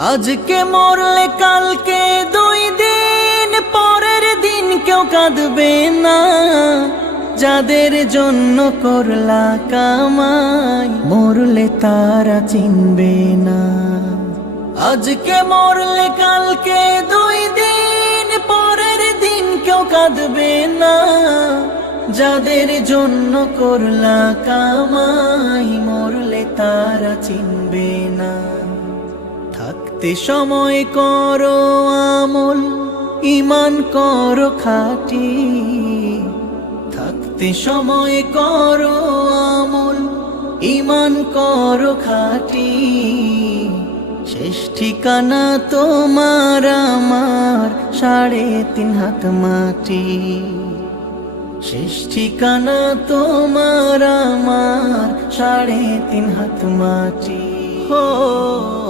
আজকে মরলে কালকে 2 দিন পরের দিন কেউ কাঁদবে না। যাদের জন্য করলা কামাই মরলে তারা চিনবে না। আজকে মরলে কালকে 2 দিন পরের দিন কেউ কাঁদবে না। যাদের জন্য করলা কামাই মরলে তারা চিনবে না। থাকতে সময় করো আমল, ঈমান করো খাঁটি। থাকতে সময় করো আমল, ঈমান করো খাঁটি। শেষ ঠিকানা তোমার আমার 3.5 হাত মাটি। শেষ ঠিকানা তোমার আমার 3.5 হাত মাটি।